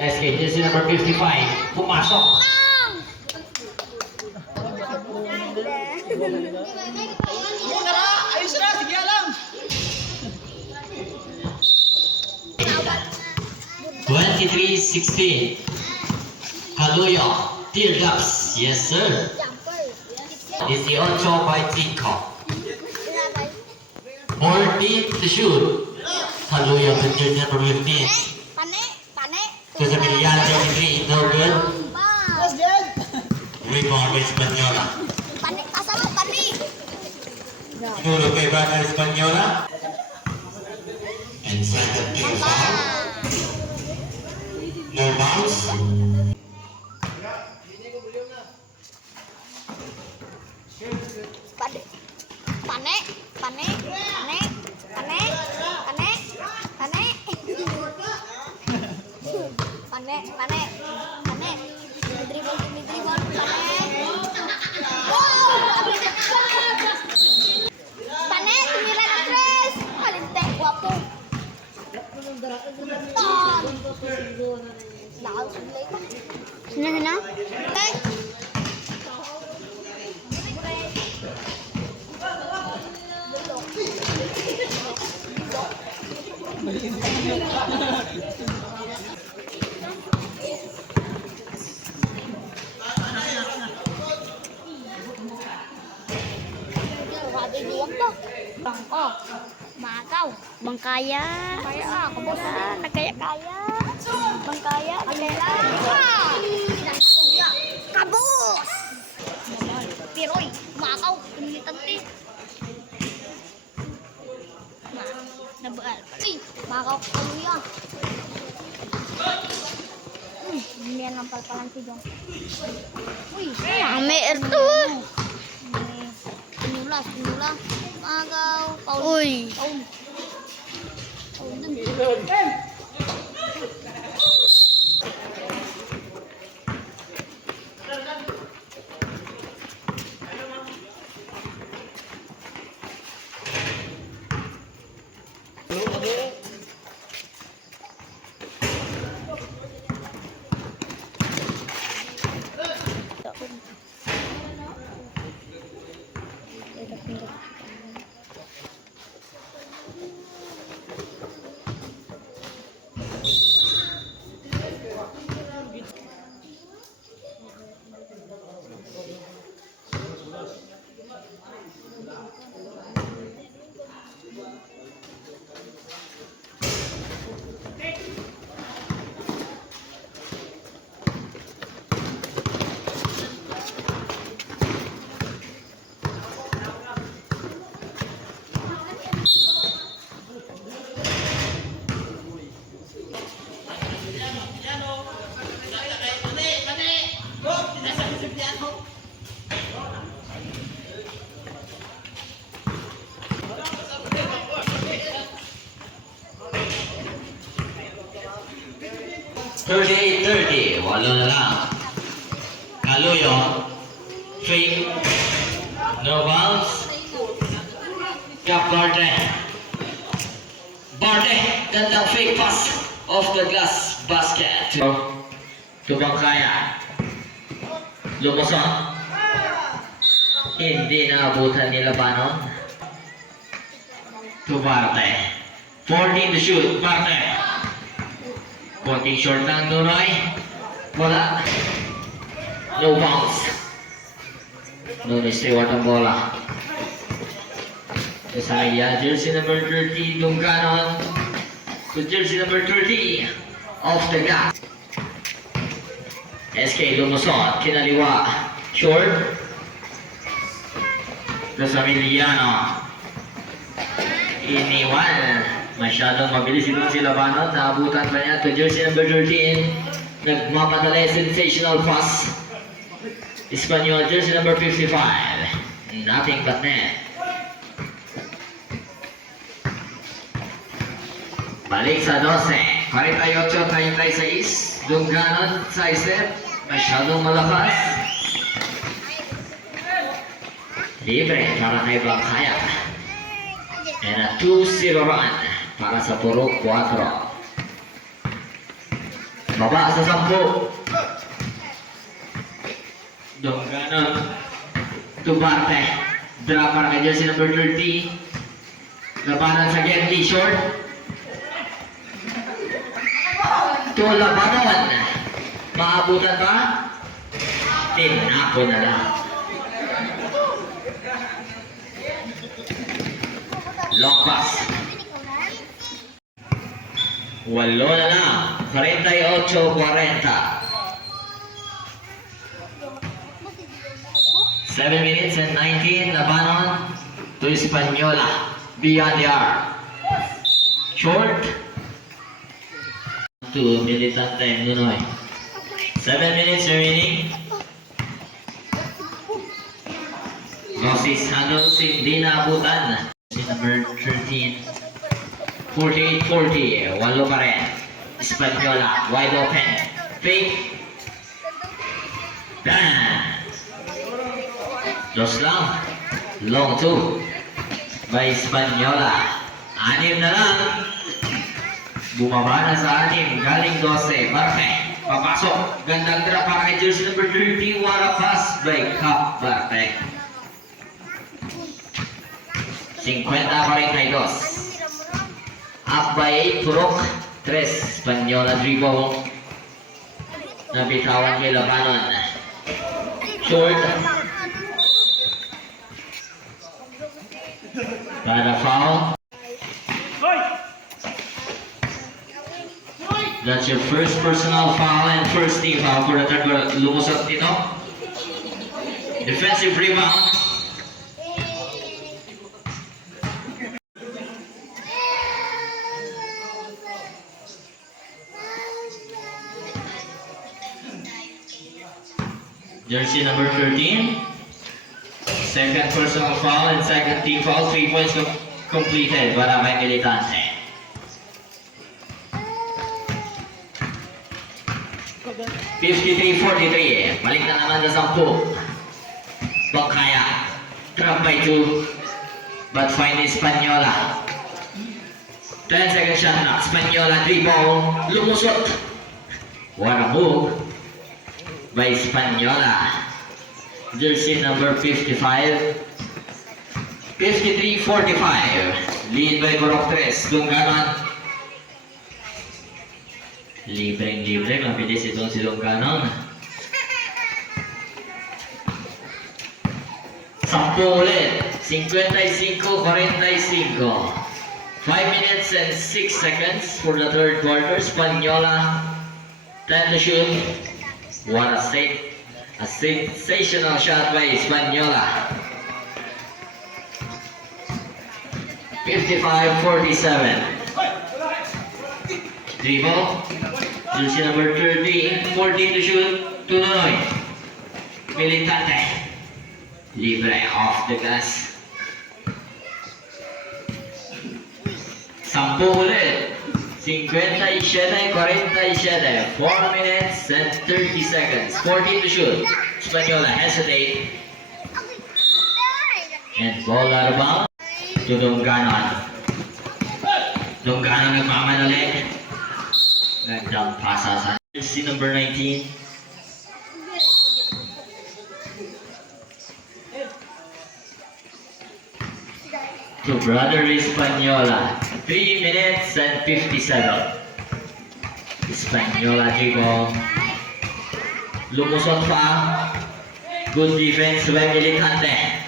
SK, jersey number 55, pumasok. Ayos na, sige alam. 23-16. Kaluyo, teardrops. Yes, sir. 18 by Tico. 14 to shoot. Kaluyo to jersey number 15. To sa Milian, 23, no good. Yes, good. Rebound by Espanyola. Siguro kay Bata Espanyola. And second team foul. No bounce. Sino? Oh, Macau, Bangkaya. Kaya, kabusan, nagkaya-kaya. Bangkaya, kaya. Kabus! Piroy, Macau, pinilitanti. Nabaal. Macau, kaluya. Hindi yan lang palpalan si Jong. Uy, Rame ito. Pinula. Macau, Paul. Uy. Paul dun. $38-30, walo na lang. Kaluyo, fake, no bounce. Cap Barte, gandang fake pass off the glass basket. To Bangkaya, Lumoson, hindi naabutan ni Labanon. To Barte, 14 to shoot, Barte. Konting short ng Nunoy. Wala. No bounce. Nunoy steward ang bola. Isaiah, jersey number 30, Lungganon. To jersey number 30, off the glass. SK Lumusot, kinaliwa. Short. To sa Miliano. Iniwan. Masyadong mabilis itong si Labanon. Naabutan pa niya to jersey number 13. Nagmamadali, sensational pass. Espanyol, jersey number 55. Nothing but net. Balik sa 12. 48-36. Lungganon sa step. Masyadong malakas. Libre para kay Bangkaya. And a 2-0 run para sa Puro 4. Baba sa 10. Dongganon. Tubarte. Drop para kay jersey number 30. Labanan sa Genly. Short. To Labanon. Maabutan ba? Tinako na lang. Long pass. 8 na lang. 48-40. 7 minutes and 19. Labanon to Española. Beyond the arc. Short. To Militante Nunoy. 7 minutes remaining. Moses Handles hindi naabutan. Number 13. 48-40. 8 pa rin. Española. Wide open. Fake. Bang! Dos lang. Long 2. By Española. 6 na lang. Bumaba na sa 6. Galing 12. Barte. Papasok. Gandang drop para kay jersey number 30. What a pass by Cap Barte. 50 pa rin kay Dos. Up by 8. Turok. 3. Española dribble. Nabitawan kay Labanon. Short. Para foul. That's your first personal foul and first team foul for the third quarter. Lumusot dito. Defensive rebound. Jersey number 13. Second personal foul and second team foul. 3 points completed para kay Militante. 53-43. Balik na naman sa 10. Bangkaya. Trap by 2. But find Española. 10 second shot clock. Española dribble. Lumusot. What a move by Española. Jersey number 55. 53-45. Lead by Borok 3. Dungganon. Libreng-libre, mabilis itong si Dungganon. 10 ulit. 55-45. 5 minutes and 6 seconds for the third quarter. Española 10 to shoot. What a sensational shot by Española. 55-47. Dribble. Jersey number 30. 14 to shoot. Tuloy. Militante. Libre off the glass. 10 ulit. 57-47. 4 minutes and 30 seconds. 14 to shoot. Española hesitate. And ball out of bounds to Dungganon. Dungganon nagmamadali. Gandang pasa sa jersey number 19. To brother Española. 3 minutes and 57. Española dribble. Lumusot pa. Good defense by Militante.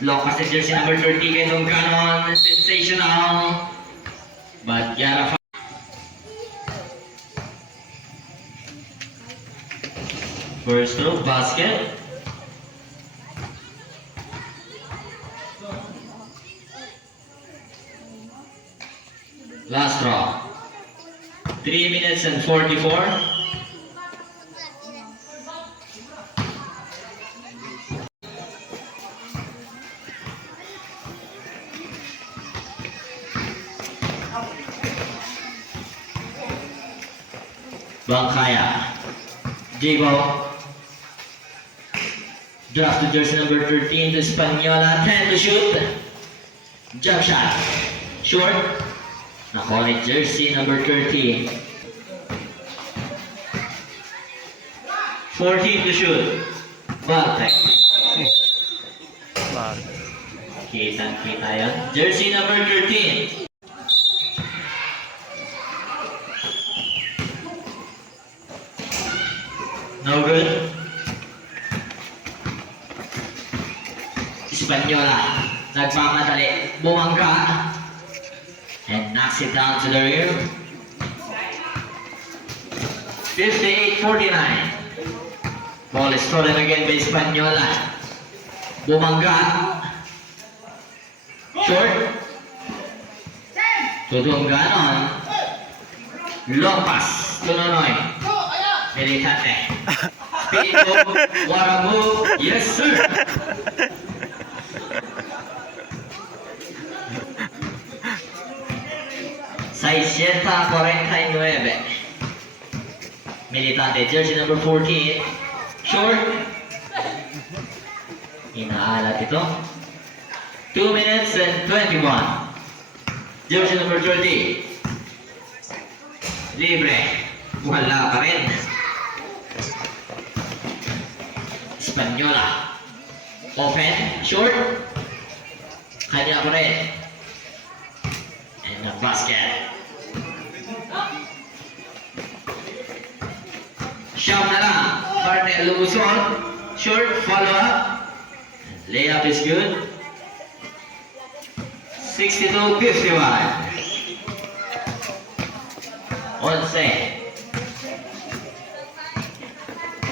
Lokas sa jersey number 30 kay Dungganon. Sensational. But Yara first throw basket. Last draw. 3 minutes and 44. Bangkaya. Digo. Draft to jersey number 13 to Española. 10 to shoot. Jump shot. Short. Nakuha ni jersey number 30. 14 to shoot. Baltec. Kitang-kita yun. Jersey number 13. No good. Espanyola. Nagmamadali. Bumangga. And knocks it down to the rear. 58-49. Ball is stolen again by Espanyola. Bumangga. Short. Tutong ganon. Long pass. Tunonoy. Militante. Spinito. Waramu. Yes, sir. Saisienta 49. Militante. Jersey number 14. Short. Inaalat ito. 2 minutes and 21. Jersey number 30. Libre. Wala pa rin. Espanyola. Open. Short. Kanya pa rin. And the basket. Siyam na lang. Barnett Lumuson. Short. Follow up. Layup is good. 62-51. 11.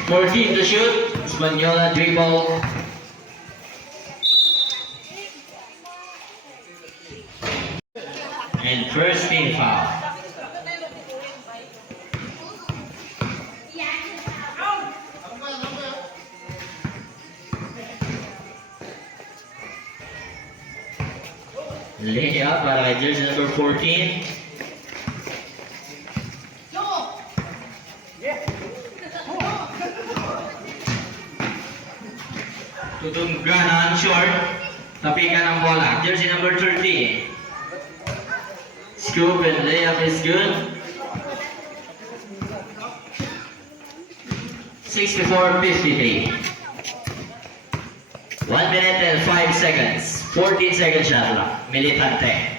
14 to shoot. Espanyola dribble. And first team foul. Layup para kay jersey number 14. Tutungganan short. Tapikan ng bola. Jersey number 30. Scoop and layup is good. 64-53. 1 minute and 5 seconds. 14 seconds shot lang. Militante.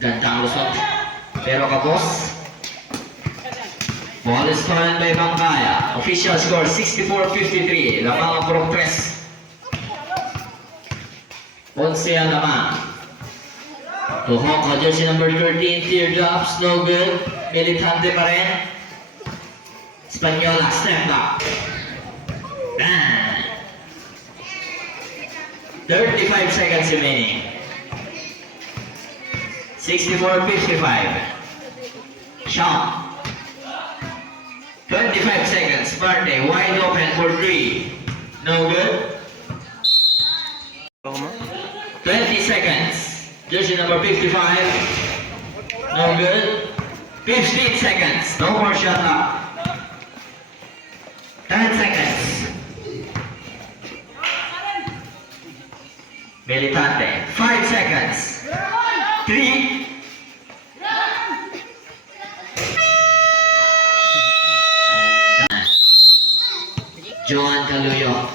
Gandang lusot. Pero kapos. Ball is stolen by Bangkaya. Official score 64-53. Lamang ang progress. 11 ang lamang. Tuhok ka jersey number 13. Teardrops. No good. Militante pa rin. Espanyola. Step back. Bang! 35 seconds remaining. 64-55. Shot. 25 seconds. Partey wide open for 3. No good. 20 seconds. Jersey number 55. No good. 15 seconds. No more shot up. 10 seconds. Militante. 5 seconds. 3. Joan Caluyo.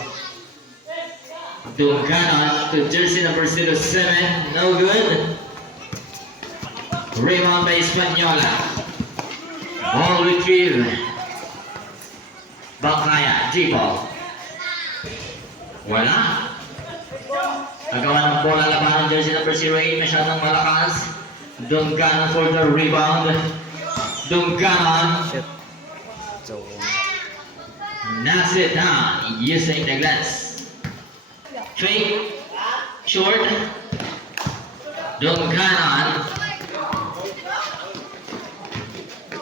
Dunganon to jersey number 07. No good. Rebound by Espanyola. Ball retrieve. Bangkaya. G-ball. Wala. Nagawa ng bola labanan jersey number 08. Masyadong malakas. Dunganon for the rebound. Dunganon. Knocks it down using the glass. Fake. Short. Dunganon.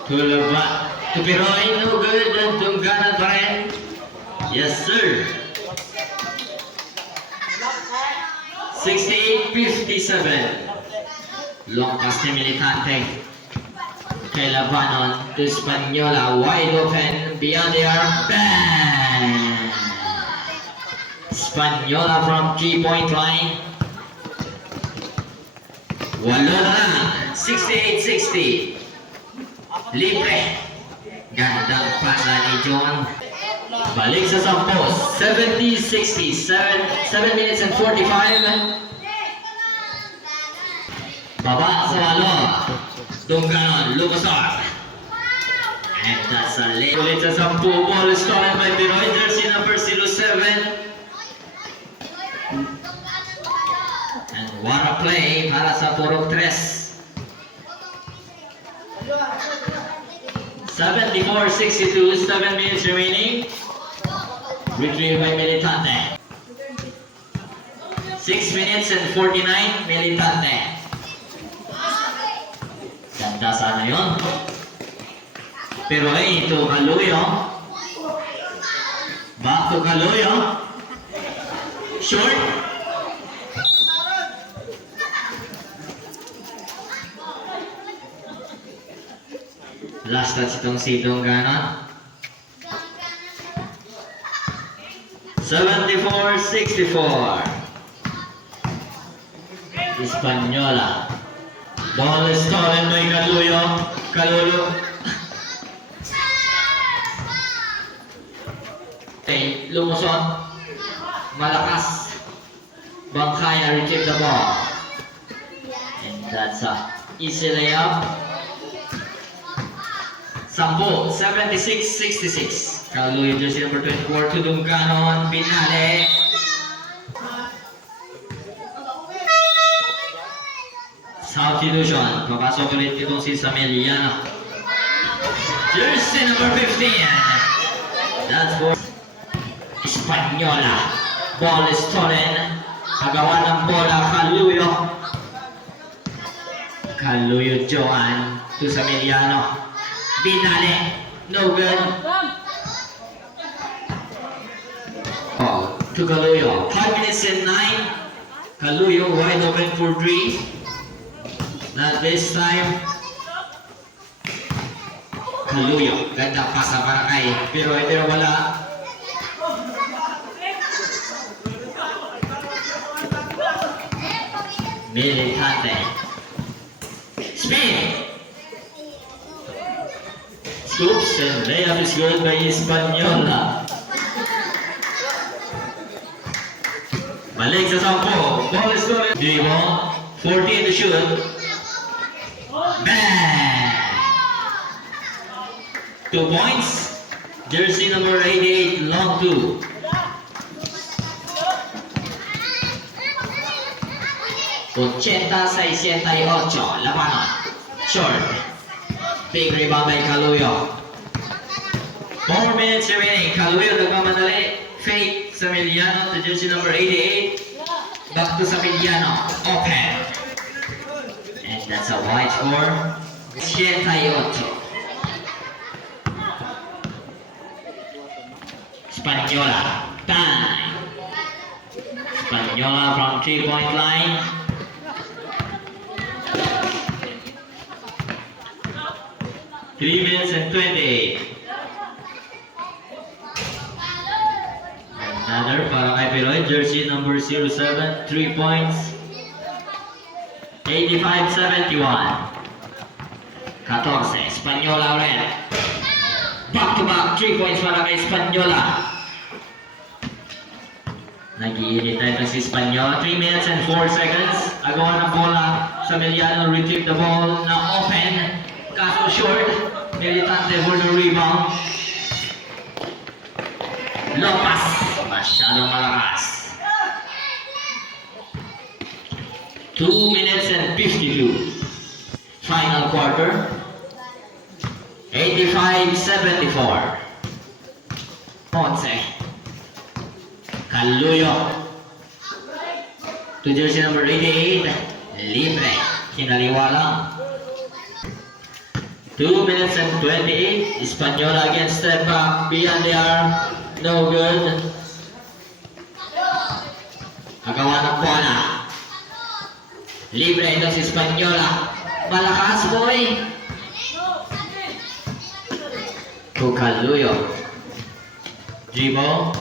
To Piroy. No good. Dunganon pa rin. Yes sir. 68-57. Long pass ni Militante. Kay Labanon to Espanyola. Wide open. Beyond the arc. Bang! Espanyola from 3-point line. Walo na lang. 68-60. Libre. Gandang pasa ni John. Balik sa 10. 70-60. 7 minutes and 45. Baba sa walo. Dungganon, lumusot. And that's a late. Ulit sa 10. Ball is stolen by Pinoy. Jersey number 07. And what a play para sa Purok 3. 74-62, 7 minutes remaining. Retrieved by Militante. 6 minutes and 49, Militante. Ganda sana yun. Pero ito Kaluyo. Back to Kaluyo. Short. Last touch itong si Dungganon. 74-64. Hispaniola. Ball is stolen by Kaluyo. Kaluyo. Okay, lumusot. Malakas. Bangkaya retrieve the ball. And that's a easy layup. 76-66. Kaluyo jersey number 24 to Dungganon. Binale. Substitution. Papasok ulit itong si Sameliano. Jersey number 15. That's for Hispaniola. Ball is stolen. Pagawa ng bola Kaluyo. Kaluyo Joan to Sameliano. Binale. No good. Oh, to Kaluyo. 5 minutes and 9. Kaluyo wide open for 3. Not this time. Kaluyo. Ganda pasa para kay. Pero ito na wala. Militante. Spin. Scoops and layup is good by Hispaniola. Balik sa 10. Ball is stolen. Dribble. 14 to shoot. Bang! 2 points. Jersey number 88, long 2. Ochenta 68, labanan. Short. Big rebound by Kaluyo. 4 minutes remaining. Kaluyo nagmamadali. Fake Sameliano to jersey number 88. Back to Sameliano. Open. And that's a wide score. 88. Hispaniola. Time. Hispaniola from 3-point line. Three minutes and 28. Another para kay Piroy, jersey number 07, 3 points. 85-71. 14, Hispaniola ulit. Back to back, 3 points para kay Hispaniola. Nag-iinit na ito si Hispaniola. 3 minutes and 4 seconds. Agawan ng bola. Sameliano retrieve the ball na open. Kaso short. Militante for the rebound. Lopas. Masyadong malakas. 2 minutes and 52. Final quarter. 85-74. Ponce. Kaluyo. To jersey number 88. Libre. Kinaliwa lang. 2 minutes and 28. Hispaniola again step back. Beyond the arm. No good. Agawa ng bola. Libre ito si Hispaniola. Malakas boy. To Kaluyo. Dribble.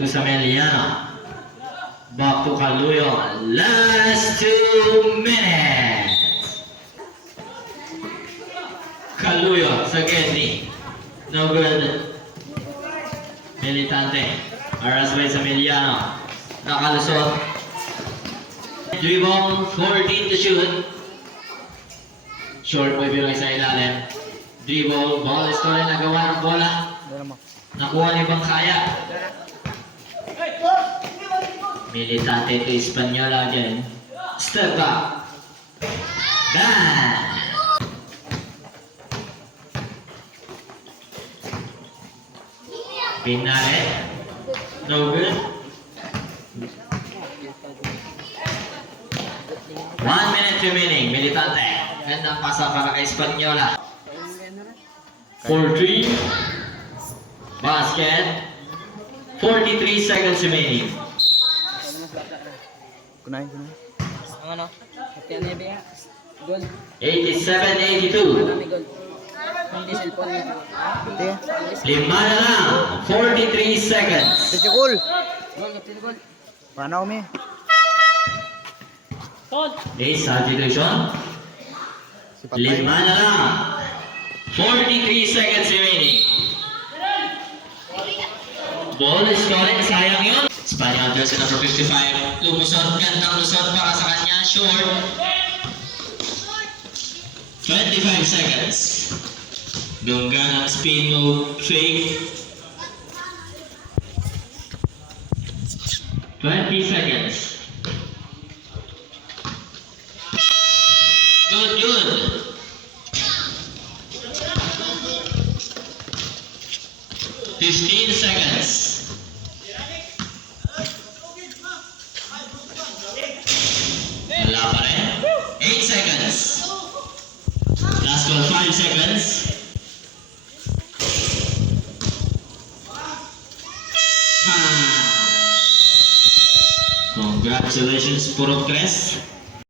To Sameliano. Back to Kaluyo. Last 2 minutes. Sagedi. No good. Militante. Aras by Emiliano. Nakalusot. Dribble, 14 to shoot. Short boy pero sa ilalim. Dribble, ball is stolen, nagawa ng bola. Nakuha ni Bangkaya. Militante to Espanyola again. Step back. Dan. Pinale. No good. 1 minute remaining. Militante. Gandang pasa para kay Espanyola. 4-3. Basket. 43 seconds remaining. Kunain. Ang ano? Hatian niya ba? Gold. 87-82. May gold. Hindi cellphone niya. Lima na lang. 43 seconds. Tito Cool. Gold. Paano kami? Okay, substitution. Lima na lang. 43 seconds remaining. Ball is stolen. Sayang yun. Espanyol jersey number 55. Lumusot. Gandang lusot para sa kanya. Short. 25 seconds. Dunggan ang spin move. Fake. 20 seconds. Good. 15 seconds. Wala pa rin. 8 seconds. Last call, 5 seconds. Congratulations, Puro Cres.